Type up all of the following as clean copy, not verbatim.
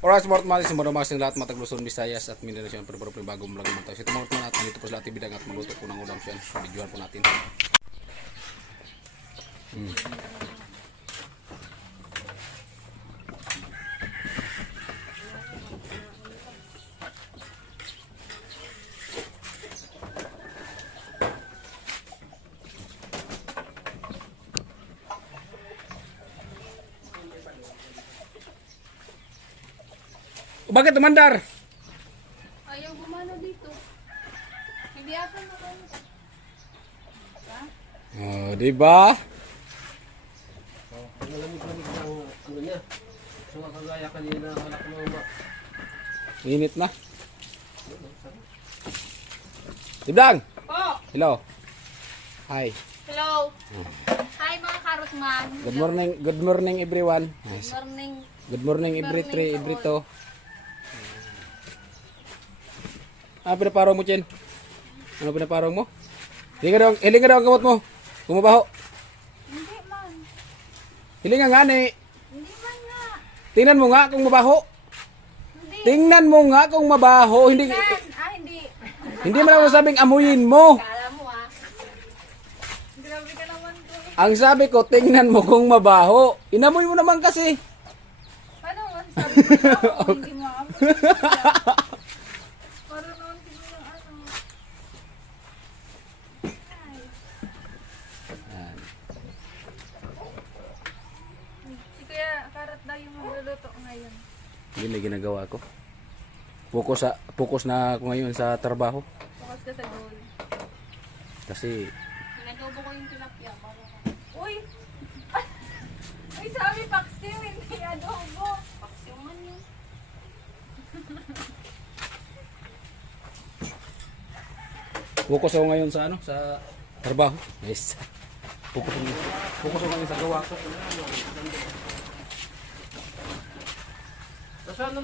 Alright, smart mga simbahan mga lahat matag Luzon, Visayas at Mindanao siya. Pero bagong vlog naman tayo. So tumawag na natin dito po sa Ate Bidang at magluto po ng ulam siya. Videohan po natin. Bakit tumandar? Ayaw gumano dito. Hindi ako makano. Oh, di ba? Ang lamig-lamig ng ano niya. So kagaya kanina anak mo ba? Init na. Tiblang! Po! Hello. Hi. Hello! Hi mga karotman. Good morning everyone. Good morning. Good morning every three, every two. Pinaparong mo, Chen? Ano pinaparong mo? Hiling ka daw ang kamot mo. Kumabaho. Hindi man. Hiling nga ni. Hindi man nga. Tingnan mo nga kung mabaho. Hindi. Tingnan mo nga kung mabaho. Hindi Hindi. hindi man ako sabing amuyin mo. Kala mo ah. Grabe ka naman to. Ang sabi ko, tingnan mo kung mabaho. Inamoy mo naman kasi. Paano man sabi mo kung hindi mo amoy? Parang naman siguro ano. Si Kuya Karat daw yung magluluto ngayon. Yun na ginagawa ko. Focus na ako ngayon sa trabaho. Focus ka sa goal. Kasi Pinadobo ko yung tilapia. Uy! Ay, sabi paksiw, hindi adobo. Paksiw man yun. focus ako ngayon sa sa trabaho. Yes. Focus ako ngayon sa gawa ko. Saan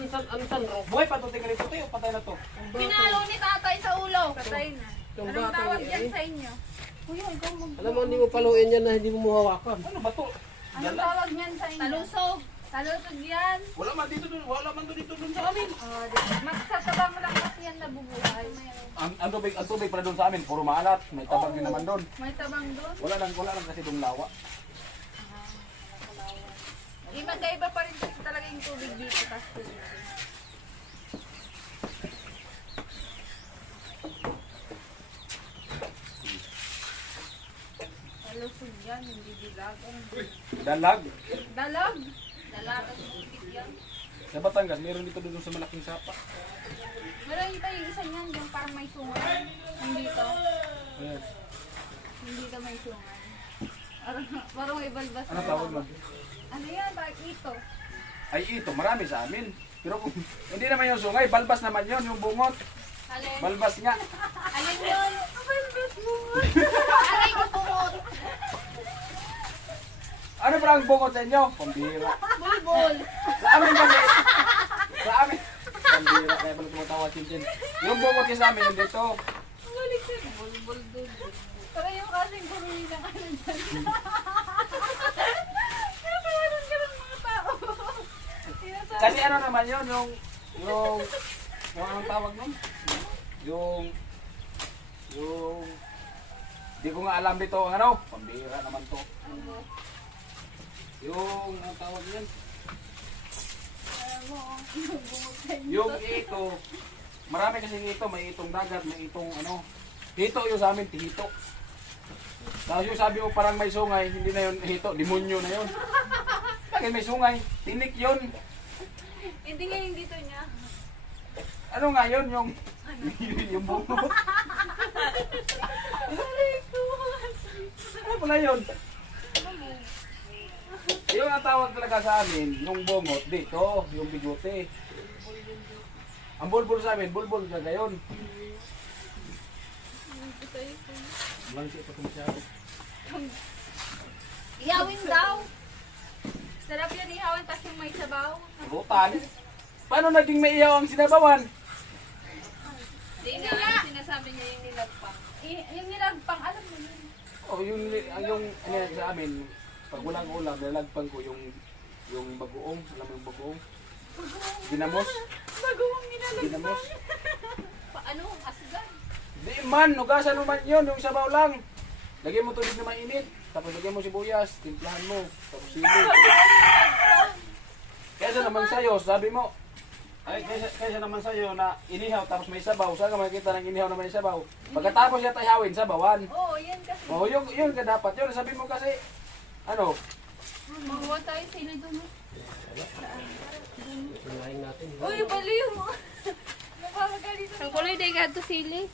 buhay pa to tingnan ito o patay na to? Pinalo ni tatay sa ulo. Patay na. Yung Anong bata tawag niya, yan eh. sa inyo? Kuya, ikaw mag... Alam mo hindi mo paluin yan na hindi mo hawakan. Ano ba to? Anong tawag niyan sa inyo? Talusog. Talusog yan. Wala man dito dun sa amin. Sa taba mo lang kasi yan nabubuhay. Ang tubig para doon sa amin, puro maalat. May tabang din naman doon. May tabang doon. Wala lang kasi doon lawa. Magkaiba pa rin kasi talaga yung tubig dito. Tapos talusog yan, hindi dilag. Dalag. Dalag. Dalag at bukit yan. Sa Batangas, meron dito doon sa malaking sapa. Meron pa yung isa niyan, yung parang may sungan. Hindi to. Ayan. Hindi to may sungan. Parang may balbas. Ano tawag mo? Ano yan? Bakit ito? Ay ito, marami sa amin. Pero kung hindi naman yung sungay, balbas naman yon yung bungot. Alin? Balbas nga. Alin yun? Balbas bungot. Aray ko bungot. Ano ba ang bungot sa inyo? Pambira. Bulbul. Sa amin kasi. Sa amin. Pambira, kaya pala tumatawa Chinchin. Yung bungot kasi sa amin, yung dito. Balik ka. Bulbul doon. Pero yung kasing gurumi ng ano dyan. Napawalan ka ng mga tao. Kasi ano naman yun, yung anong tawag nun? Yung, di ko nga alam dito ang ano, pambira naman to. Yung, anong tawag yan? Alam mo, yung bungot sa inyo. Yung ito, marami kasi ito, may itong dagat, may itong ano, hito yung sa amin, hito. Tapos yung sabi mo parang may sungay, hindi na yun hito, demonyo na yun. Bakit may sungay? Tinik yun. Hindi nga yung dito niya. Ano nga yun, yung, yung bungot. Aray ko. Ano pala yun? Yung ang tawag talaga sa amin, yung bungot dito, yung bigote. Ang bulbul sa amin, bulbul na gayon. Malangsi pa kumasyado. Ihawin daw. Sarap yan ihawin tas yung may sabaw. Butan. Paano naging maiyaw ang sinabawan? Hindi nga. Sinasabi niya yung nilagpang. Yung nilagpang, alam mo yun. Oh, yung ano sa amin, pag walang ulam, nalagpan ko yung bagoong, alam mo yung bagoong? Ginamos. Bagong nilalagay. Ginamos. Paano? Asgan. Di man, nugasan mo man yun, yung sabaw lang. Lagyan mo tubig na mainit. Tapos lagyan mo sibuyas, timplahan mo. Tapos sili. Kaysa naman sa'yo, sabi mo, ay, kaysa naman sa'yo na inihaw tapos may sabaw. Saan ka makikita ng inihaw na may sabaw? Pagkatapos niya tahawin, sabawan. Oo, yan kasi. Oo, yun ka dapat. Yun, sabi mo kasi, ano, Magawa tayo sa inay doon. Sinahin natin. Uy, baliw mo. Napapagalit Ang kulay day ka to sili.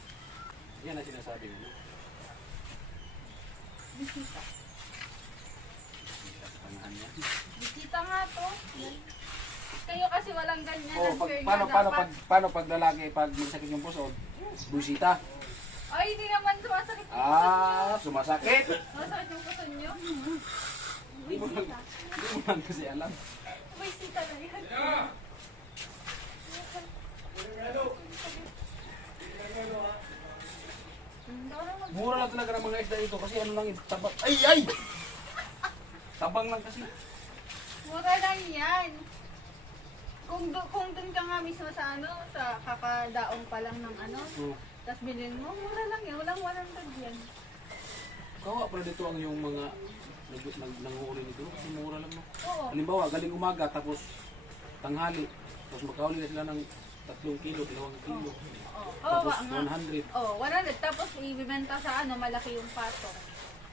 yan ang sinasabi mo. Bisita. Panahan niya. Bisita nga to. Kayo kasi walang ganyan. Oh, Sir, paano pag lalaki, pag may sakit yung pusod, busita. Ay, hindi naman sumasakit yung Sumasakit. Masakit yung puso nyo. Hindi mo lang kasi alam. Bisita na yan. Mura lang talaga ng mga isda ito kasi ano lang yung tabang. Ay! Tabang lang kasi. Mura lang yan. Kung dun ka nga mismo sa ano, sa kakadaong pa lang ng ano, tapos bilhin mo, mura lang yan. Walang yan. Kawa pala dito ang yung mga nanguhuli nito kasi mura lang no. Oo. Halimbawa, galing umaga tapos tanghali. Tapos makahuli na sila ng 3 kilo, 2 kilo. Tapos 100. Oh, 100. Tapos ibibenta sa ano, malaki yung patong.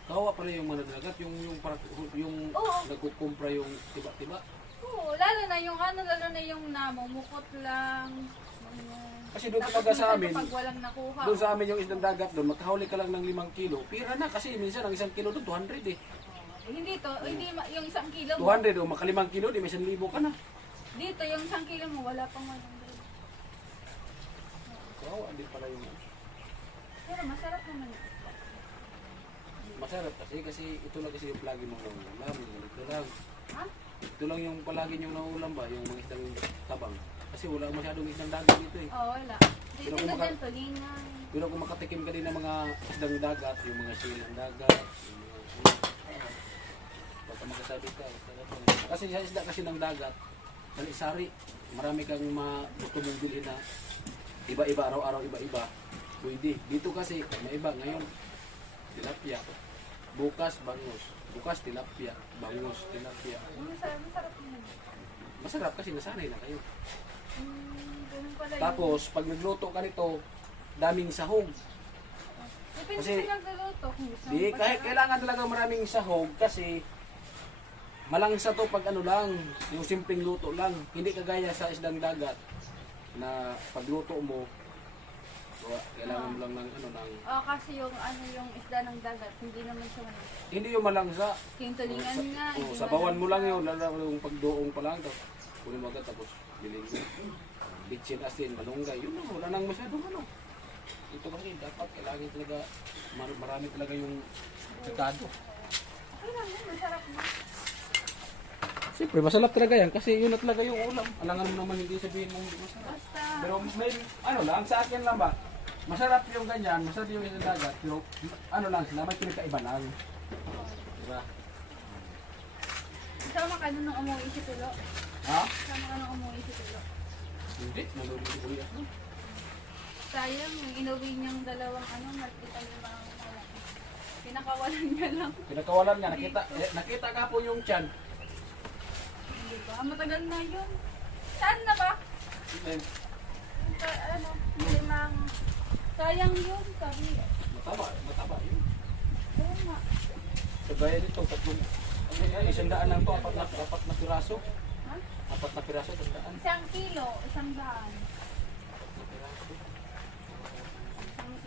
Kawa pala yung mga naglagat, yung Oo. nagkukumpra yung tiba-tiba. Oo, lalo na yung namumukot lang. Kasi doon Tapos talaga sa minsan amin, kapag walang nakuha. doon sa amin yung isdang dagat doon, makahuli ka lang ng 5 kilo. Pira na kasi minsan ang 1 kilo doon 200 eh. Hindi to, yung 1 kilo mo. 200 o maka 5 kilo, di may 1,000 ka na. Dito, yung 1 kilo mo, wala pang 100. Kawa din pala yung Pero masarap naman yun. masarap kasi ito lang kasi yung palagi mong naulam. Ito lang. Ha? Ito lang yung palagi yung naulam ba, yung mga isdang tabang. Kasi wala masyadong isdang dagat dito eh. Oo, wala. Pero Dito kung na maka- din, tulingan. Pero kung makatikim ka din ng mga isdang dagat, yung mga silang dagat, yung mga baka magkasabi ka. Kasi sa isda kasi ng dagat, sari marami kang gusto mong bilhin na iba-iba, araw-araw iba-iba. Pwede. Dito kasi, may iba ngayon, tilapia. Bukas, bangus. Bukas, tilapia. Bangus, tilapia. Masarap naman. Masarap kasi nasanay na kayo. Ganun pala yun. Tapos, pag nagluto ka nito, daming sahog. Depende kasi- sa nagluluto. Kung gusto mo Di, ba kahit na- kailangan talaga maraming sahog kasi malangsa to pag ano lang, yung simpleng luto lang. Hindi kagaya sa isdang dagat na pagluto mo, kailangan mo lang ng ano ng kasi yung ano yung isda ng dagat, hindi naman siya ano. hindi yung malangsa. Yung tulingan nga. hindi Sabawan mo lang malangsa. yun, lalo yung pagdoong pa lang, tapos kunin mo agad, tapos bilhin mo. Bitchin asin, malunggay, yun lang, wala nang masyadong ano. Ito kasi dapat kailangan talaga, marami talaga yung sikado. Okay lang yun, masarap na. Siyempre, masarap talaga yan kasi yun na talaga yung ulam. Alangan mo naman hindi sabihin mo hindi masarap. Basta, Pero may, ano lang, sa akin lang ba, masarap yung ganyan, masarap yung isang dagat, pero ano lang sila, may pinagkaiba lang. Diba? sama ka nun nung umuwi si Tulo. Ha? Sama ka nung umuwi si Tulo. Hindi, nalulog ko yan. Sayang, yung inuwi niyang dalawang ano, nakita niyo ba ang wala. Pinakawalan niya lang. Pinakawalan niya, nakita ka po yung tiyan. Di ba? Matagal na yun. Saan na ba? Eh, Ano, limang... Sayang yun, sabi. mataba yun. Oo nga. Kagaya nito, tatlong, isang daan lang to, apat na piraso. Ha? 4 na piraso, 100. 1 kilo, 100.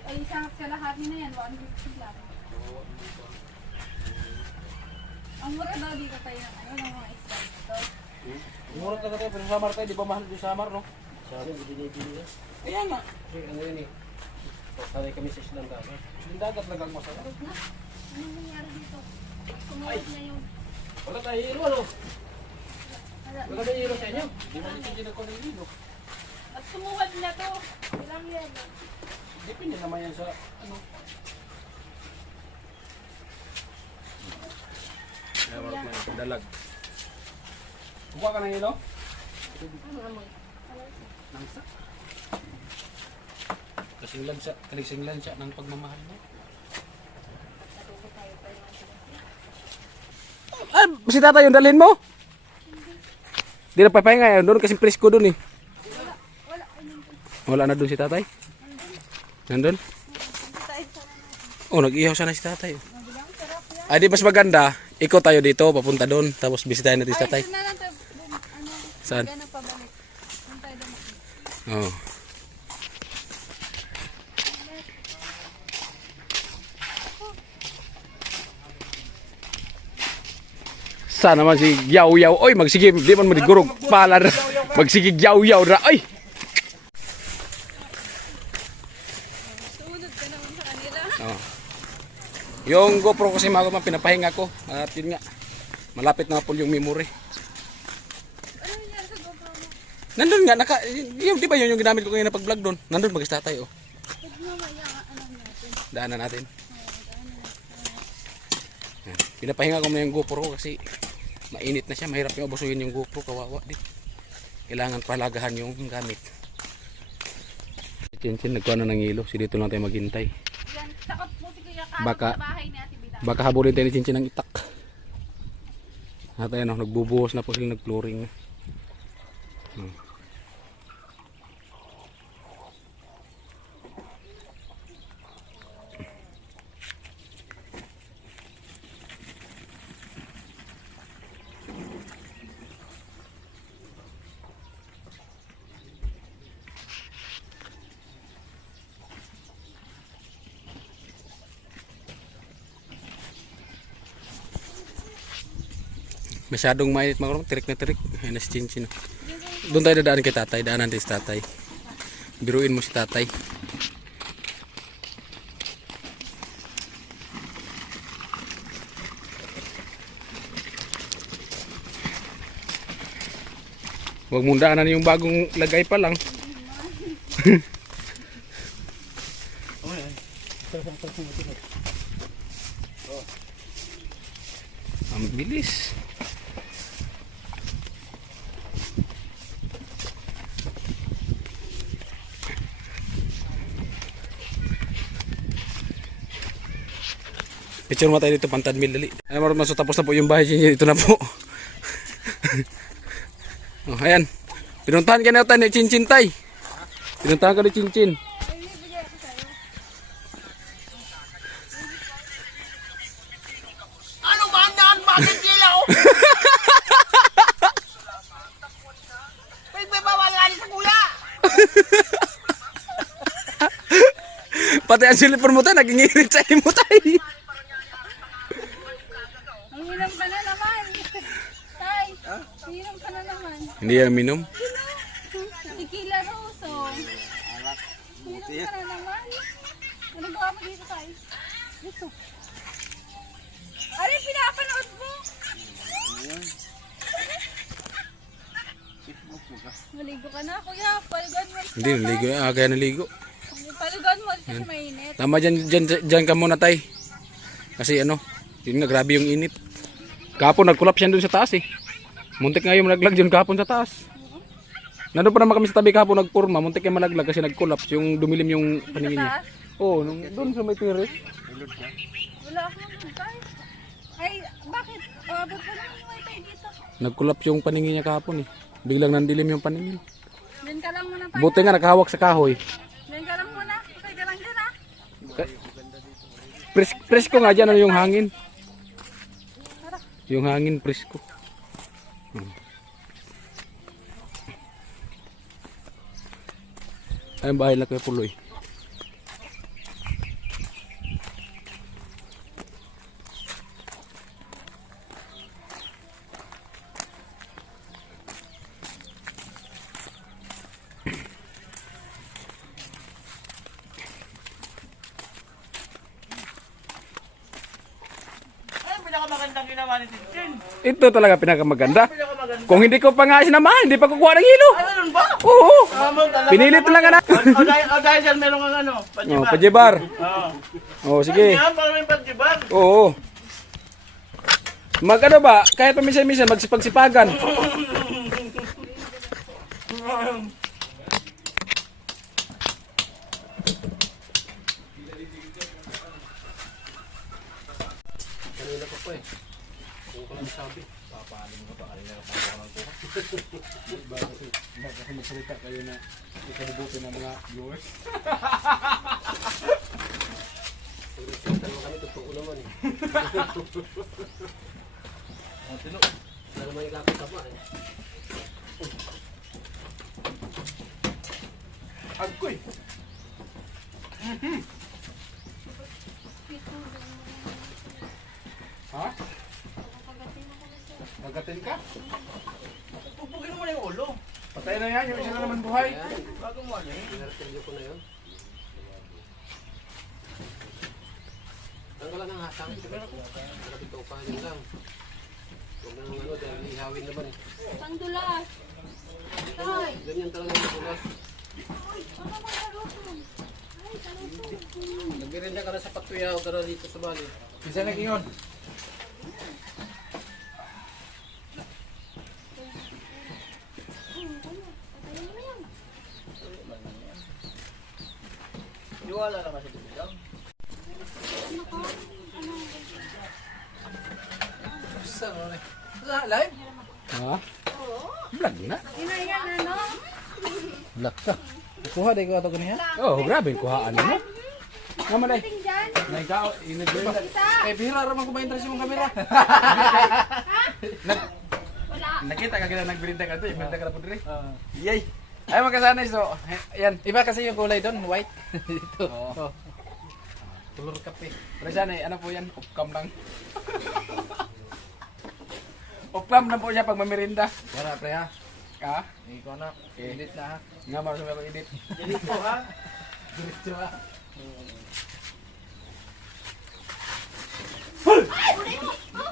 Ay, isang kalahati na yan, 150 lang. Ang mura daw dito tayo ng ano, ng mga isda dito. Mura ka tayo, pero sa Samar tayo, di ba mahal yung Samar, no? Sa amin, binibili na. Kaya nga, Kasi ano yun eh. Sanay kami sa islang dagat. yung dagat lagang masarap. Tulog na. Ano nangyari dito? Kumulit na yung... Wala tayo hilo, ano? Wala tayo hilo sa inyo. Di ba nito ginagawa ng lino? At sumukat na to. Ilang yan. Depende naman yan sa, ano. Dalag. Kuha ka ng ilo? Langsa. Kasing lansa ng pagmamahal mo. Ah, si tatay yung dalhin mo? Di na papahinga yun. Doon kasi presko doon eh. Wala na doon si tatay? Nandun? Oh, nag-ihaw sana si tatay. Ay, di mas maganda. Ikot tayo dito, papunta doon. Tapos bisitahin natin si tatay. Saan? Oh. Sana naman si Yaw-Yaw. Oy, magsigib. Di man madigurog palar. Magsigig Yaw-Yaw ra. Ay! Sumunod ka naman sa kanila. Oh. Yung GoPro kasi pinapahinga ko. At yun nga. Malapit na po yung memory. Ano nangyari sa GoPro mo? Nandun nga. Yung, di ba yun yung ginamit ko ngayon na pag-vlog doon? Nandun mag-istatay oh. Huwag mamaya ano natin. Daanan natin. Yan. Pinapahinga ko na yung GoPro kasi mainit na siya. Mahirap yung abusuin yung GoPro. Kawawa din. Kailangan palagahan yung gamit. Si Chinchin nagkuha na ng ilo. Si dito lang tayo maghintay. Yan, sakot mo si Kuya Carl Baka- sa bahay ni Ate Bida. Baka habulin tayo ni Chinchin ng itak. At ayun, nagbubuhos na po sila, nag-flooring na. Masyadong mainit mga karong, tirik na tirik. Ayun na si Chinchin. Doon tayo dadaan kay tatay, daanan natin si tatay. Biruin mo si tatay. Huwag mong daanan yung bagong lagay pa lang. Ang bilis. Picture mo tayo dito, Pantad Mill, dali. Ay, marunong so tapos na po yung bahay niya. Ito na po. Oh, ayan. Pinuntahan ka na tayo ni Chinchin tay. Pinuntahan ka ni Chinchin. Ay, bigay ako sa'yo. Ano ba yan? Bakit ilaw? May bawala sa kuya. Pati ang silipon mo tayo, nag-ingirit sa imo tayo. Ang hinom ka na naman. Tay, hinom ka na naman. Hindi yan minom. Tequila Rosso. Hinom ka na naman. Ano ba mo dito tayo? Dito. Ano yung pinapanood mo? Maligo ka na, kuya. Paligon mo. Hindi, naligo. Kaya naligo. Paligon mo kasi mainit. Tama dyan ka muna tay. Kasi ano, yun nga, grabe yung init. Kahapon nag-collapse yan dun sa taas eh. Muntik nga yung malaglag dyan kahapon sa taas. Nandun pa naman kami sa tabi kahapon nagpurma. Muntik yung malaglag kasi nag-collapse. Yung dumilim yung paningin niya. Oo, doon sa may terrace. Wala akong tayo. Ay, bakit? Abot pa lang yung wifi dito. Nag-collapse yung paningin niya kahapon eh. Biglang nandilim yung paningin. Diyan ka lang muna tayo. Buti nga nakahawak sa kahoy. Diyan ka lang muna. Patay ka lang dyan ha. Presko nga dyan, ano yung hangin. Yung hangin presko. Ayun bahay lang kay Puloy. Ano pinakamagandang ginawa ni Tintin? Ito talaga pinakamaganda. Kung hindi ko pa nga sinamahan, hindi pa kukuha ng hilo. Ano ba? Oo. Tama talaga. Pinilit lang na. O dahil dyan meron kang ano? Oh, Pajibar. pajibar. Oo. Oh, sige. Yan, para may pajibar. Oo. Mag ano ba, kahit paminsan-minsan magsipagsipagan. Kanina pa eh. Kung ko lang sabi. Papaalim mo ba? Kanina ka pa ako ng kuha. Bakit magsalita kayo na ikabubuti ng mga viewers? Kung nagsalita naman kami, totoo naman eh. Wala naman ikakita pa eh. Agkoy! Ha? Nagatin ka? Pupugin mo na yung ulo. Patay na yan, yung isa na naman buhay. Bago mo ano eh. Pinaratilyo ko na yun. Tanggalan ng hatang. Nakapito pa yun lang. Huwag na ng ano, dahil ihawin naman eh. Pang dulas. Tay. Ganyan talaga yung tulas. Baka magkaroon. Ay, karoon. Nagbirinda ka na sa patuyaw, ka na dito sa bali. Isa na yun. Iwala naman si Bilang. Saan mo na eh? Saan? Live? Ha? Vlog na. Inayan ano? Vlog ka. Kuha din ko ito ganyan? Oo, grabe. Kuhaan mo. Naman ay. Ting dyan. Naikaw, inagbirin na. Eh, bihira raman ko ma-interest yung kamera. Wala. Nakita ka kaya nagbirinda ka ito. Ibirinda ka na po diri. Yay! Ay, magkasanay. So, ayan. Iba kasi yung kulay doon. White. Ito. Oo. Color kape. Pero sana, ano po yan? Upcam lang. Upcam na po siya pag mamirinda. Wala pre ha. Ha? Ikaw na. Edit na ha. Nga, marami ako edit. Delete ko ha. Diretso ha.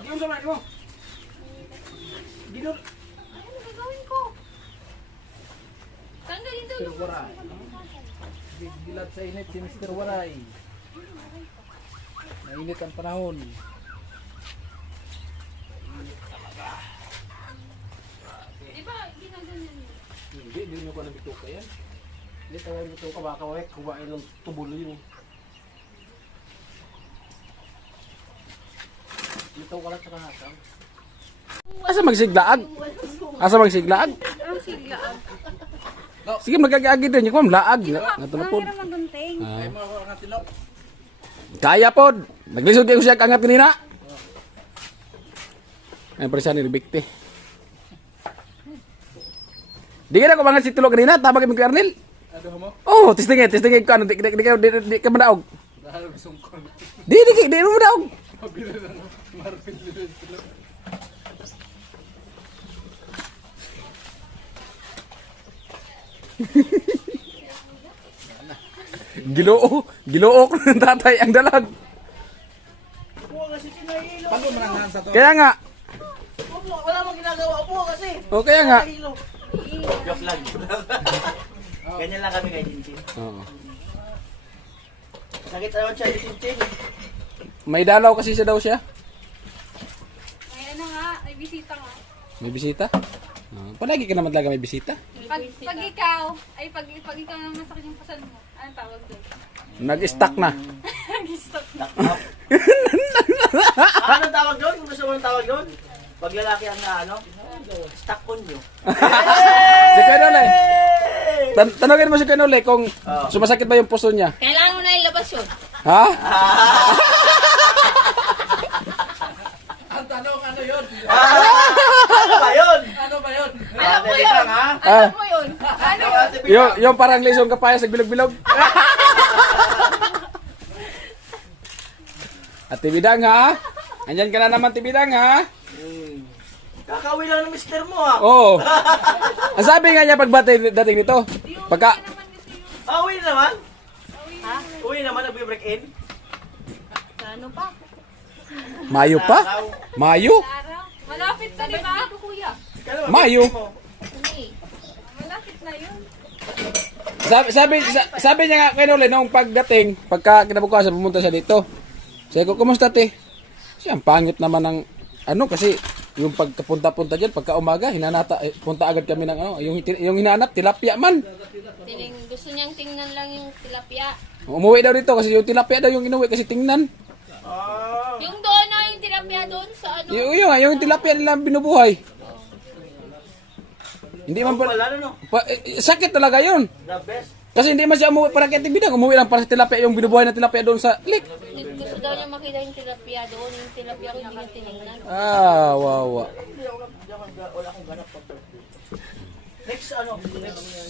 Gino sa mo. Gino. Ano gagawin ko? Tanggalin doon. Mr. Waray. Gilat sa init si Mr. Waray. Mainit ang panahon. Di ba, ginaganyan niyo? Hindi nyo ko nabituka yan. Hindi tayo nabituka baka wek. Kumain ng tubulo yun. Bitaw ka lang sa kahasang. Asa magsiglaag? Asa magsiglaag? Ang siglaan. Sige, magagagi din. Yung kung laag. Natulapod. Ang magunting. Ah. Ay mga mga tilok. Kaya pod. Naglisod kayo siya kangat kanina. Ay, pero siya nilibikti. Di ka na kumangat si Tulog kanina. Tama kay Arnel. Ano mo? Oh, testingin ko. Ano, di ka madaog. Dahil sungkol. Di mo madaog. Mabila na no. Marpin nila tilok. Ginoo ko ng tatay ang dalag. Upo kasi kinahilo. Paano manangan sa to? Kaya nga. Upo, wala mong ginagawa. Upo kasi. O kaya nga. Kinahilo. Joke lang. Ganyan lang kami kay Chinchin. Oo. Nakita naman siya ni Chinchin. May dalaw kasi siya daw siya. May ano nga, may bisita nga. May bisita. Palagi ka naman talaga may bisita. Pag ikaw, pag ikaw naman sa kanyang pasan mo, anong tawag doon? Nag-stack na. Stop. Lock up. Anong tawag doon? Kung gusto mo ng tawag doon? Pag lalaki ang ano? Stuck on you. Si Kanole. Tanongin mo si Kanole kung sumasakit ba yung puso niya. Kailangan mo na ilabas yun. Ha? Ang tanong ano yun? Ano ba yun? Ano ba yun? Alam mo Dali yun. lang, ha? Alam mo yun. Ano yun? Yung parang lisong kapayas nagbilog-bilog. At Tibidang ha? Andyan ka na naman Tibidang ha? Kakauwi lang ng mister mo ha. Oo. Ang sabi nga niya pagbati dating nito. Pagka Ah, uwi naman? Ha? Uwi naman, nag-break in? Ano pa? Mayo pa? Mayo? Araw. Malapit na, di ba? Kuya. Mayo. Hindi. Malapit na yun. Sabi niya nga kay Nole nung pagdating, pagka kinabukasan pumunta siya dito. Sabi ko, kumusta te? Siya, ang pangit naman ng ano kasi yung pagkapunta-punta diyan, pagka umaga, punta agad kami ng ano, yung hinahanap tilapia man. Gusto niyang tingnan lang yung tilapia. Umuwi daw dito kasi yung tilapia daw yung inuwi kasi tingnan. Yung doon na yung tilapia doon sa ano. Yung tilapia nila binubuhay. Hindi man Wala na, no? sakit talaga yun. The best. Kasi hindi man siya umuwi para kay Tibidang, umuwi lang para sa tilapia, yung binubuhay na tilapia doon sa lake. Gusto daw niya makita yung tilapia doon. Yung tilapia ko hindi niya tinignan. Wawa. Wala akong ganap pag next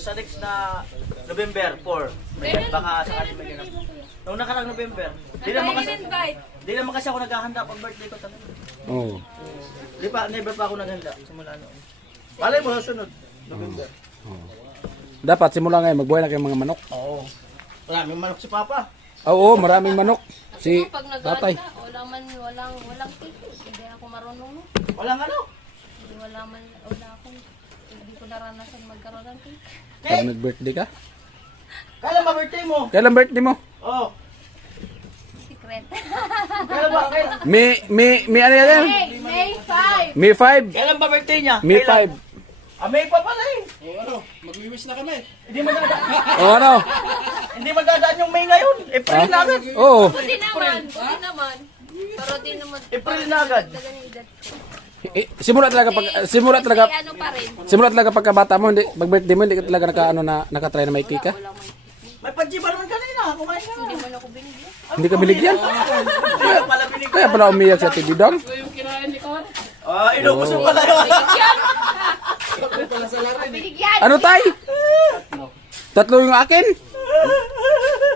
sa next na November 4. Baka sakali may ganap. Noong nakarang November, di naman kasi ako naghahanda pag birthday ko talaga. Oo. Never pa ako naghanda simula noon. Malay mo sunod November. Dapat simula ngayon magbuhay na kayong mga manok. Oo. Maraming manok si Papa. Oo, maraming manok. Si Pag tatay. naganda, walang ticket. Hindi ako marunong. Walang ano? Wala akong, hindi ko naranasan magkaroon ng ticket. Pag nag-birthday ka. Kailan ba birthday mo? Kailan birthday mo? Oo. Secret. Kailan ba? May ano yan? May 5. May 5. Kailan ba birthday niya? May Kailan? 5. May pa pala eh. Mag-wish na kami. Hindi magdadaan. O ano? Hindi magdadaan yung May ngayon. April na agad. Oo. Buti naman. Pero di naman. April na agad. Talaga ng edad ko. Simula talaga Kasi ano pa rin. simula talaga pagkabata mo, hindi pag birthday mo hindi ka talaga nakatry na may cake ka. Wala man. May panjiba naman kanina. Kumain ka. Hindi man ako binigyan. Hindi ka binigyan. Kaya pala binigyan. Kaya pala umiyak sa Tibidang. Inubos mo pala yun. Binigyan! Ano tay? Tatlo yung akin?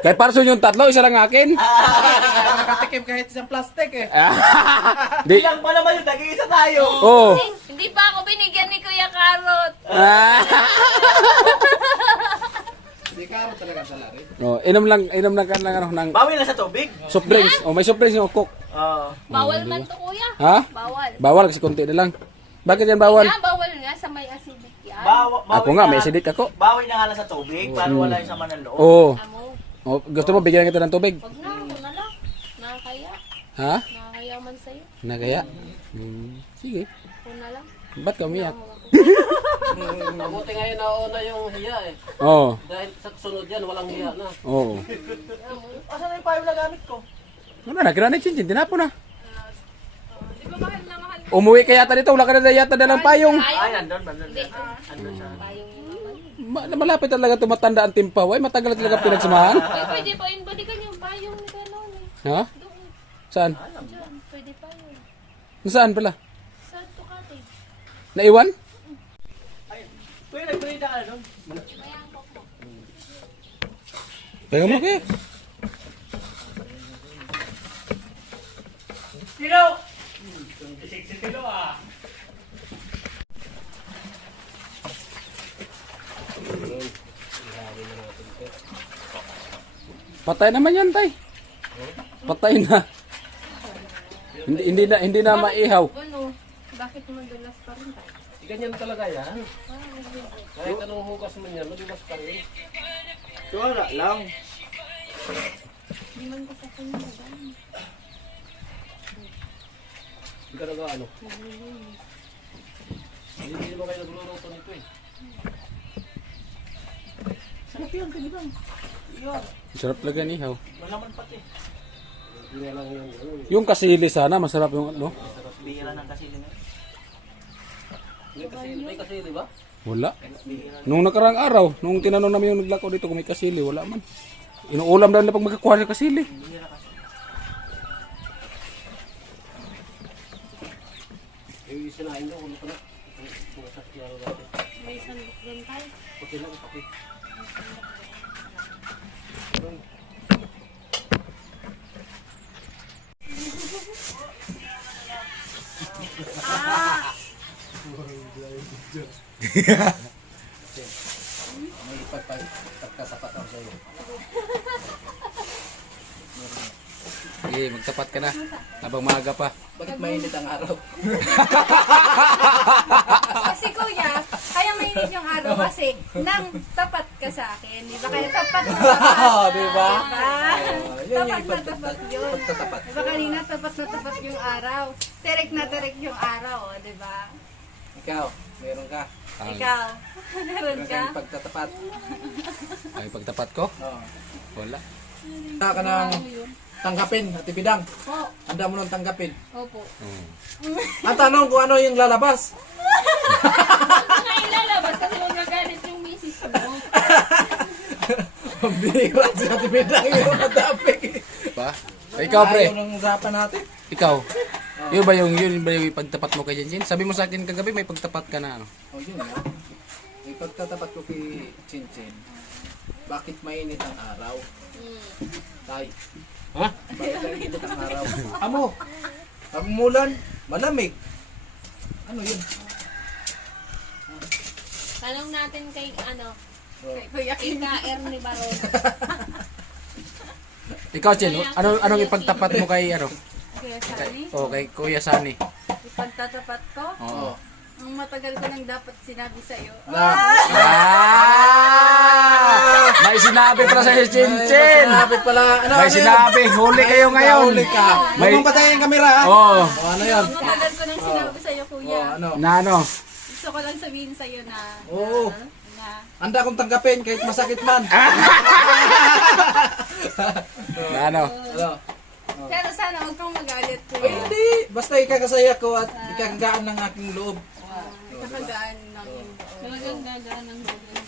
Kay Parson yung tatlo, isa lang akin. Nakatikim kahit isang plastic eh. Di. Ilang pa naman yun. Nag-iisa tayo. Oh. Hindi pa ako binigyan ni Kuya Karot. Hindi ka talaga sa lari. Oh, inom lang ka ng ano ng Bawi na sa tubig. soft drinks. Oh, may soft drinks yung cook. Bawal man to, Kuya. Ha? Bawal. Bawal kasi konti na lang. Bakit yan bawal? Bawal nga sa may acidic yan. Ako nga, may acidic ako. Bawi na nga lang sa tubig para wala yung sama ng loob. Oo. Amo. Oh, gusto mo bigyan kita ng tubig? Wag na, ako na lang. Nakakaya. Ha? Nakakaya man sa'yo. Nagaya? Sige. Ako na lang. Ba't ka umiyak? Mabuti ngayon nauna yung hiya eh. Oo. Dahil sa sunod yan, walang hiya na. Oo. Asan na yung payo na gamit ko? Ano na, kira na yung chinchin, tinapon na. Umuwi ka yata dito, wala ka na yata dalang payong. Ay, nandun siya. Payong yung naman. Malapit talaga tumatanda ang timpaw. Ay, matagal na talaga pinagsamahan. Pwede pa yun. Balikan yung payong ni Ganon eh. Ha? Saan? Diyan, pwede pa yun. Nasaan pala? Sa Ducati. Naiwan? Kuya, nagbalita ka na doon. Pega mo kaya. Sino? 26 kilo ah. Patay naman yan, tay. Patay na. Hindi na maihaw. Ano? Bakit madulas pa rin? Ganyan talaga yan. Kahit anong hugas mo yan, madulas pa rin. Wala lang. Hindi man kasi ako yung madami. Hindi ka nag-ano. Hindi naman kayo nagluluto nito eh. Sarap yan, kanibang. Iyon. Sarap talaga ng ihaw. Malaman pati. Hindi lang yung Yung kasili sana, masarap yung ano. Bihira ng kasili nga. may kasili ba? Wala. Nung nakarang araw, nung tinanong namin yung naglakaw dito kung may kasili, wala man. Inuulam daw nila pag magkakuha ng kasili. Bihira kasi. Yung sinain daw, ulo ko na. Mga sakyaro natin. May sandok doon tayo. Pati lang, pati. May pagkatapat ako sa'yo. Sige, magtapat ka na. Habang maaga pa. Bakit mainit ang araw? Kasi kuya, kaya mainit yung araw kasi nang tapat ka sa akin. Di ba? Kaya tapat ka sa Di ba? Ganyan Tapat yung na tapat yun. pagtatapat. Diba kanina tapat na tapat yung araw. Terek na terek yung araw, o, diba? Ikaw, meron ka. Ikaw, meron Meron ka? kang pagtatapat. Ay, pagtapat ko? Oo. Wala. Handa ka nang tanggapin, Ate Bidang. Po, Handa mo nang tanggapin. opo. Ang tanong kung ano yung lalabas. Mga ilalabas kasi magagalit yung misis mo. Bira si Ate Bidang yung matapik. Ba? Ikaw, pre. Ayaw ng usapan natin. Ikaw. Yun ba yung pagtapat mo kay Jinjin? Sabi mo sa akin kagabi may pagtapat ka na ano. O yun nga. Yung pagtatapat ko kay Chinchin. Bakit mainit ang araw? Tay. Ha? Bakit mainit ang araw? Amo. Pag umulan, malamig. Ano yun? Tanong natin kay Oh. Kuya kay Kim. Ernie Baron. Ikaw, Chin, anong ipagtapat mo kay ano? Kuya Shani, O kay Kuya Sani? ipagtatapat ko, Oo. ang matagal ko nang dapat sinabi sa'yo. Na, May sinabi para sa Chinchin! sinabi pala. Ano, May ano sinabi, huli kayo ngayon! Huli ka. Huwag May- mong patayin yung kamera ha. Oo. O, ano yun? Ang matagal ko nang sinabi sa'yo, O, kuya. ano? Na ano? Gusto ko lang sabihin sa'yo na, Oo. na, Handa akong tanggapin kahit masakit man. Na ano? Ano? pero sana huwag kang magalit, Ay, kuya. hindi. Basta ikakasaya ko at ikakagaan ng aking loob. Kakagaan ng iyong loob. Talagang gagaan ng buhay.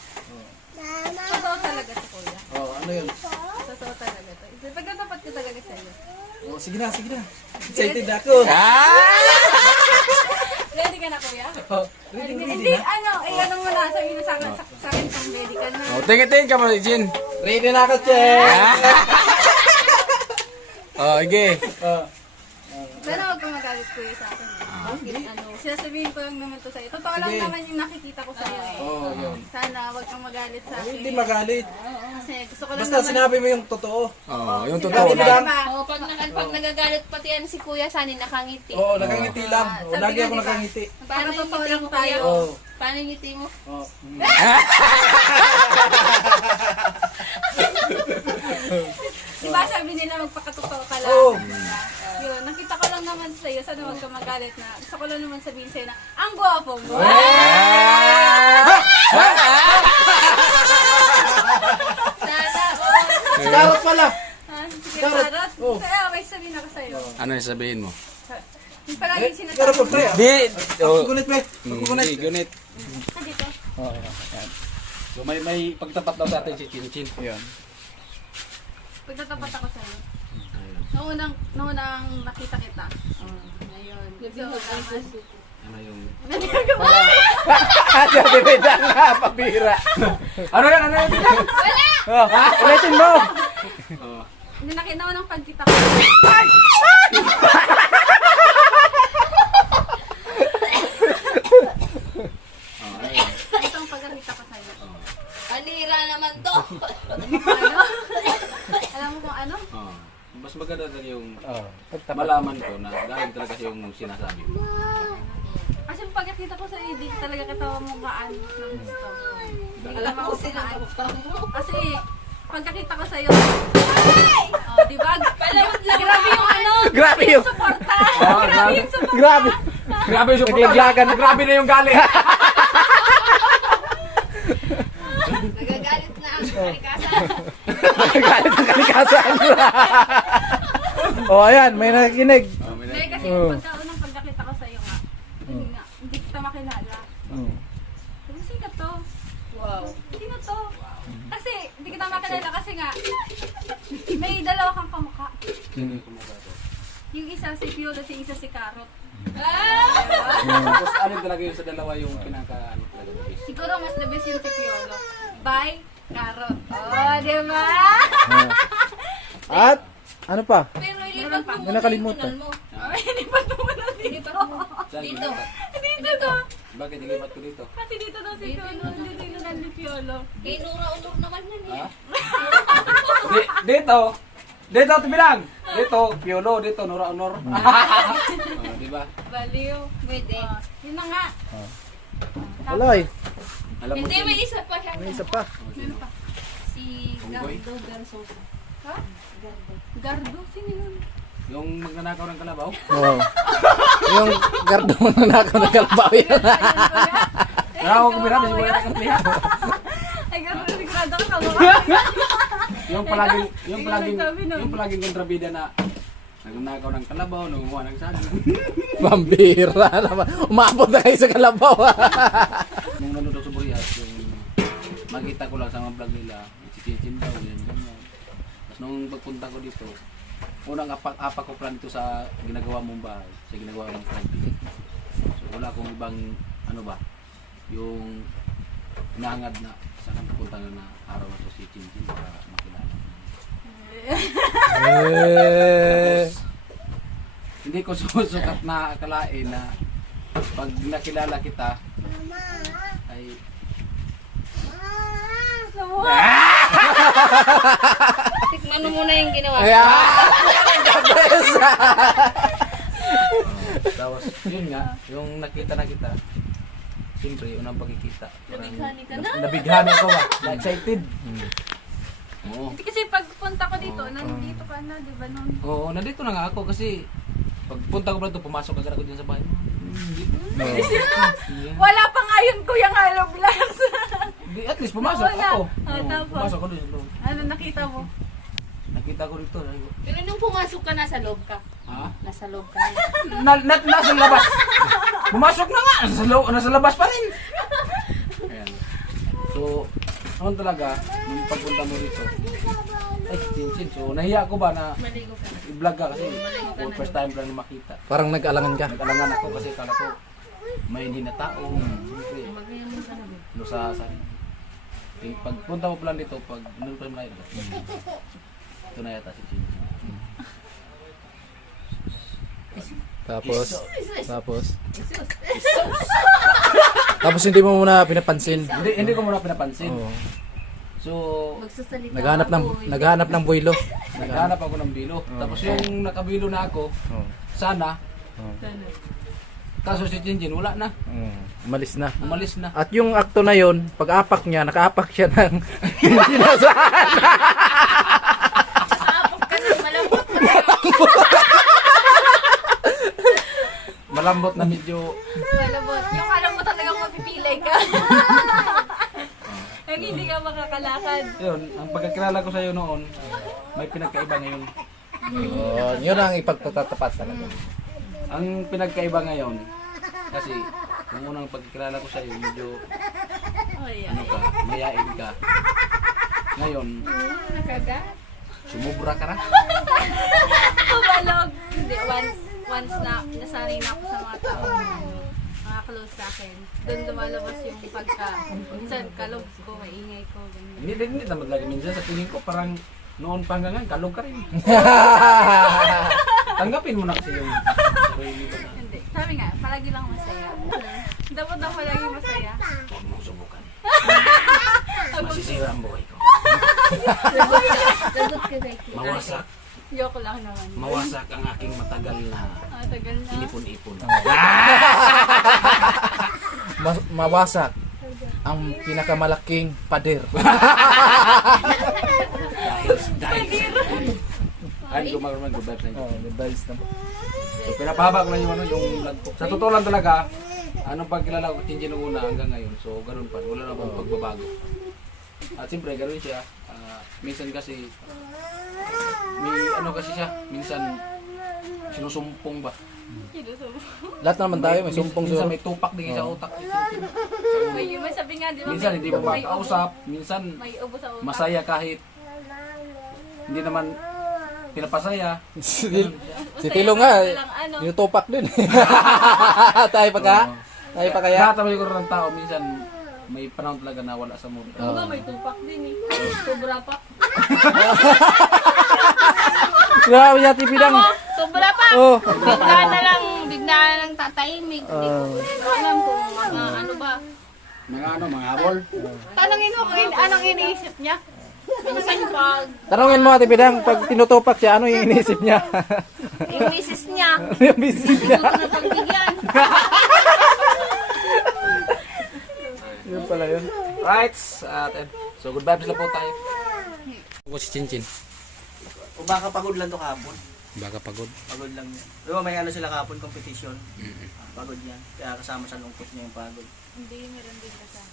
Totoo talaga to, kuya. Oh, ano yun? Totoo talaga to. Pagkatapat ko talaga sa'yo. Oh, sige na, sige na. Excited ako. Ready ka na, kuya? Oh, ready na, ready Hindi, na. ano, ano mo na, sabihin mo sa akin, sa akin kung ready ka na. O, tingin-tingin ka mo, Jin. Ready na ako, Che. O, sige. Oh, Pero huwag kang magalit, kuya, sa akin. Sinasabihin ko lang naman to sa'yo. Totoo lang Sige. naman yung nakikita ko sa'yo eh. oh, yun. Sana huwag kang magalit sa akin. Hindi magalit. Kasi gusto ko lang Basta sinabi mo yung totoo. Oo, yung Sinabi totoo ko lang. ba? Oh, pag nagagalit pati yan si Kuya Sani nakangiti. Oo, nakangiti lang. Oh, Sabi lagi nga, ako di ba? nakangiti. Para yung totoo ngiti lang mo, tayo. Kuya? Oh, Paano yung ngiti mo? oh. Diba sabi nila magpakatotoo ka lang? Oo. Yun, nakita ko lang naman sa'yo. Sana huwag kang magalit na. Gusto ko lang naman sabihin sa'yo na, ang gwapo mo. Sana all. Karot pala. Sige, Karot. Karot. Oh. Kaya may sabihin ako sa'yo. Ano yung sabihin mo? Yung palagi sinasabi Karot po, pre. Di. Gunit, pre. Gunit. Hindi, gunit. ko dito. So, may pagtapat daw sa atin si Chinchin. Yan. Pagtatapat ako sa'yo. Noong unang nakita kita. Ngayon. Ano yung... Nagagawa! Sabi mo nga, pabira. Ano yan? Ano yan? Wala! Ulitin mo! Hindi nakinaw ng pagkita ko. Ito ang pagkakita ko sa'yo. Anira naman to. Ano? Alam mo kung ano? Mas maganda talaga yung Pagtapat. malaman ko na dahil talaga yung sinasabi mo. Kasi yung pagkakita ko sa'yo, hindi talaga kita mukhaan ng gusto. Alam mo kung sinaan. Kasi pagkakita ko sa'yo, oh, di ba? Grabe yung ano. Grabe yung... Suporta. Oh, Grabe yung suporta. Grabe! Grabe yung suporta. Grabe na yung galing. Nagagalit na ang kalikasan. Galit ang kalikasan. Oh, ayan. May nakikinig. Hindi, kasi yung pagkaunang pagkakita ko sa'yo nga, hindi kita makilala. Sabi, sino to? Wow. Sino to? Kasi, hindi kita makilala kasi nga, may dalawa kang kamukha. Yung isa si Piolo, si isa si Carrot. Tapos ano talaga yung sa dalawa yung pinaka... Ano talaga? Siguro mas the best yung si Piolo. By Carrot. Oh, di ba? At, ano pa? Pero ilipat mo May muna nakalimutan. yung tunan mo. Ay, hindi pa tumulong dito. Saan Dito. dito? Dito to. Bakit ilipat ko dito? Kasi dito daw si Piolo. Dito yung nan ni Piolo. Kay Nura Unor naman yan eh. Ha? Dito. Dito, tibilang. Dito, Piolo. Dito, Nora Honor. Di ba? Baliw. Pwede. Yun na nga. Wala eh. Alam mo, Hindi, may isa pa siya. May isa pa. Ano pa? Si Unggoy? Gando Versosa. Ha? Gardo? Sino yun? Yung magnanakaw ng kalabaw. Oo. Yung gardo mo na nakaw ng kalabaw yan. Kaya ako kumira, kasi wala kang piha. Ay, gardo, sigurado ka na. Yung palaging kontrabida na nagnakaw ng kalabaw, nangunguha ng saging. Pambira naman. Umabot na kayo sa kalabaw. Nung nanonood sa Burias, yung makita ko lang sa mga vlog nila, si Chinchin daw, yan, ganyan. Tapos nung pagpunta ko dito, unang apak ko plan dito sa ginagawa mong bahay, sa ginagawa mong plan. So wala akong ibang, ano ba, yung inangad na saan pupunta na araw na to si Chinchin para makilala. Hindi ko susukat na akalain na pag nakilala kita ay Tikman mo muna yung ginawa. tapos yun nga, yung nakita na kita, siyempre unang pagkikita. Nabighani ka na? Nabighani ako ba? Na-excited. Oo. Hindi kasi pagpunta ko dito, nandito ka na, di ba nun? Oo, nandito na nga ako kasi pagpunta ko pala ito, pumasok agad ako dyan sa bahay mo. Wala pa nga yun, Kuya Ngalo Vlogs. At least pumasok Wala. ako. Ah, Oo, tapos? pumasok ako dito. Ano nakita mo? Nakita ko dito. sabi ko, Pero nung pumasok ka, nasa loob ka. Ha? Nasa loob ka na. Nasa labas. Pumasok na nga. Nasa labas pa rin. Ayan. So, ano talaga, nung pagpunta mo dito, ay, Chinchin. So, nahiya ko ba na Maligo ka na. i-vlog ka kasi first time lang na makita. Parang nag-alangan ka. Nag-alangan ako kasi kala ko may hindi na tao. Siyempre, Magayon mo ka na. lusa sa pagpunta mo pala dito, pag nung pa malayo. Ito na yata si Chinchin. Tapos hindi mo muna pinapansin. Hindi ko muna pinapansin. Oo. So, Magsasalita Naghanap ng buwilo. naghanap ako ng bilo. Tapos yung nakabilo na ako, sana, kaso si Chinchin wala na. Umalis na. Umalis na. At yung akto na yon, pag-apak niya, nakaapak siya ng Kapag ka na, malambot ka na. Malambot na medyo Malabot. Yung alam mo talagang mapipilay ka. Yung hindi ka makakalakad. yun, ang pagkakilala ko sa iyo noon, may pinagkaiba ngayon. yun ang ipagtatapat talaga. Ang pinagkaiba ngayon, kasi yung unang pagkakilala ko sa iyo, medyo ano ka, mayain ka. Ngayon, Nakagat. sumubra ka na. Kumalog. Hindi, once na nasanay na ako sa mga tao mga close sa akin. Doon lumalabas yung pagka, minsan kalog ko, maingay ko, ganyan. Hindi naman lagi minsan sa tingin ko parang noon pa hanggang ngayon, kalog ka rin. Tanggapin mo na kasi yung sarili ko na. Hindi. Sabi nga, palagi lang masaya. Dapat na palagi masaya. Huwag mong subukan. Masisira ang buhay ko. Lagot ka kay Kuya. Mawasak. Joke lang naman. Mawasak ang aking matagal na Tagal na. inipon-ipon. Mawasak ang pinakamalaking pader. Ay, gumagawin good vibes na yun. Good vibes naman. So, pinapahaba ko lang yung ano, yung vlog ko. Sa totoo lang talaga, anong pagkilala ko Chinchin nung una hanggang ngayon. So, ganun pa. Wala na bang pagbabago. At siyempre, ganun siya. Minsan kasi, may ano kasi siya, minsan sinusumpong ba? Lahat naman tayo may sumpong Minsan sa may tupak din sa utak. May sabi nga, di ba? Minsan hindi mo may makausap, minsan May ubo sa utak. masaya kahit hindi naman pinapasaya. si Tilo nga, Walang ano. yung tupak din. Tayo pa ka? Tayo pa kaya? Nakatabi ko rin ng tao, minsan may panahon talaga na wala sa mood. Ano ba, may tupak din eh. Sobra pa. Grabe niya, tipidang. Sobra pa. Oh. Bigla na lang tatahimik. Hindi ko alam kung mga ano ba. Mga ano, mga habol. Tanongin mo kung anong iniisip niya. Minsan pag Tanungin mo, tipidang, pag tinutupak siya, ano yung iniisip niya? yung misis niya, yung business niya. gusto na pagbigyan. Yun pala yun. Right, so good vibes lang po tayo. Ako si Chinchin. O baka pagod lang to kahapon. Baka pagod. Pagod lang yan. Di ba may ano sila kahapon, competition. Pagod yan. Kaya kasama sa lungkot niya yung pagod. Hindi, meron din kasama.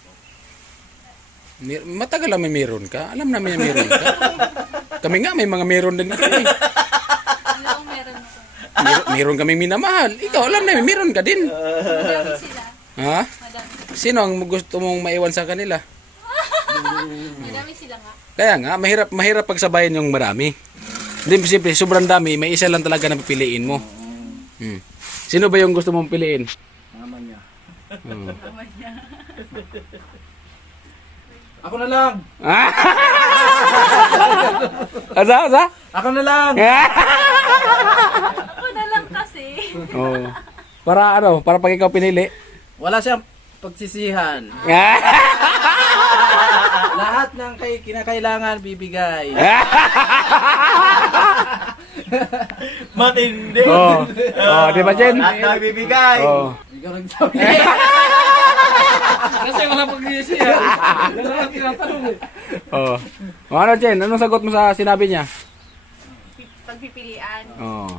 Matagal lang may meron ka. Alam namin may meron ka. Kami nga may mga meron din kami. Ano ang meron ako? Meron kaming minamahal. Ikaw alam na may meron ka din. Madami sila. Ha? Madami. Sino ang gusto mong maiwan sa kanila? Madami sila nga. Kaya nga, mahirap pagsabayan yung marami. Hindi, siyempre, sobrang dami, may isa lang talaga na pipiliin mo. Sino ba yung gusto mong piliin? Mama niya. Hmm. Ako na lang. Asa? Ako na lang. Ako na lang kasi. Oh. Para pag ikaw pinili. Wala siyang pagsisihan. Lahat ng kinakailangan bibigay. Matindi! Oh, di ba, Jen? At nagbibigay! Oh. Ikaw nagsabi. Kasi wala pagsisihan. Yan lang tinatanong eh. Oh. Ano, Jen? Anong sagot mo sa sinabi niya? Pagpipilian. Oh.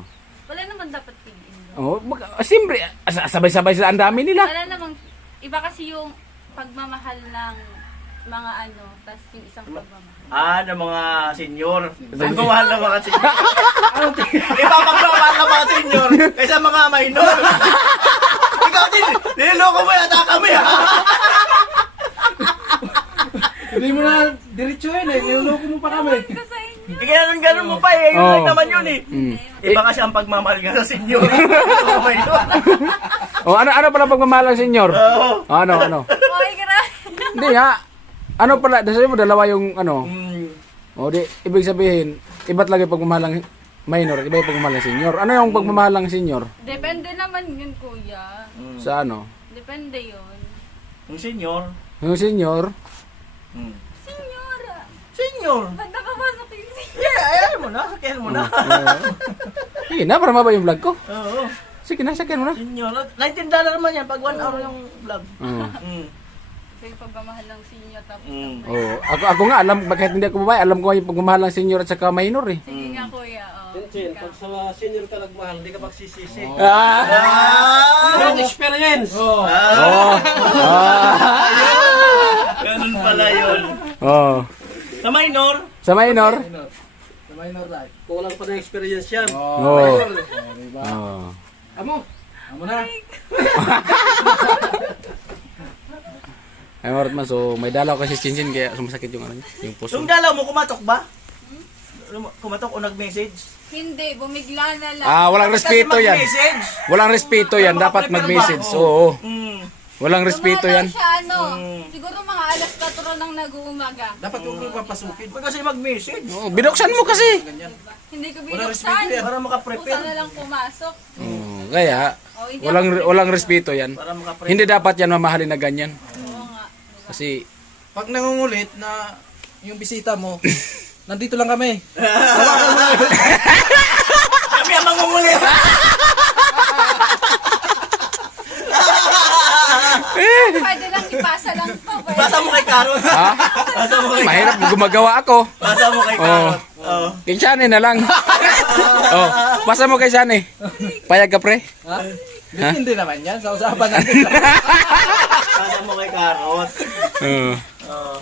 Wala naman dapat piliin. Oh, siyempre, sabay-sabay sila ang dami nila. Wala namang, iba kasi yung pagmamahal ng mga ano, tas yung isang pagmamahal. Ng mga senior. Pagmamahal ng mga senior. Ipapagmamahal ng mga senior kaysa mga minor. Ikaw din, niloloko mo yata kami ha. Hindi mo na diretsuhin eh. Niloloko mo pa kami. Ito sa inyo. Ganun mo pa eh. Yun Oh. lang naman yun eh. Iba kasi ang pagmamahal nga sa senior. Mga minor. Oh, ano pala pagmamahal ng senyor? Oo. Ano? Oy, grabe. Hindi nga. Ano pala, sabi mo dalawa yung ano. O di, ibig sabihin, iba't lagi pagmamahal ng minor, iba yung pagmamahal ng senior. Ano yung pagmamahal ng senior? Depende naman yun, kuya. Sa ano? Depende yun. Yung senior. Yung senior, Senyora! Senior. Ba't nakapasok yung senyora? Yeah, ayan mo na. Sakyan mo na. sige na, para maba yung vlog ko. Oo. Sige na, sakyan mo na. Senior. $19 naman yan pag 1 hour yung vlog. Oo. Ito yung pagmamahal ng senior tapos Mm. ng Oh, ako nga alam bakit hindi ako babae, alam ko yung pagmamahal ng senior at saka minor eh. Sige nga, kuya. Oh. Pag sa senior ka nagmahal, hindi ka magsisisi. Ah! Experience! Oh. Ganun pala yun. Oh. Sa minor, Sa minor? Sa minor life. Kulang pa ng experience yan. Oh. Diba? Oh. Amo! Amo na. Ay, Marat man, so may dalaw kasi Chinchin kaya sumasakit yung ano niya, yung puso. yung dalaw mo kumatok ba? Kumatok o nag-message? Hindi, bumigla na lang. Walang respeto yan. Mag-message? Walang respeto yan, dapat mag-message. Oo. Walang respeto Dumalaw yan. siya, ano, siguro mga alas 4 nang nag-uumaga. Dapat huwag mo papasukin. Huwag kasi mag-message. Oh, binuksan mo kasi. Hindi ko Wala binuksan. respeto yan. Para Kung makaprepare. saan na lang pumasok. Oh, kaya Oh, hindi walang respeto yan. Para makaprepare. Hindi dapat yan mamahalin na ganyan. Oo nga. Kasi Pag nangungulit na yung bisita mo, nandito lang kami. Kami ang mangungulit. Pwede lang ipasa lang to. Pwede. Basa mo kay Karot. ha? Basa mo kay Mahirap gumagawa ako. Basa mo kay Karot. Oh. Kay Shani na lang. Oh, basta mo kay Shani. Payag ka pre? Ha? Hindi naman yan. Sa usapan natin. Basa mo kay Karot. Oo. Oh.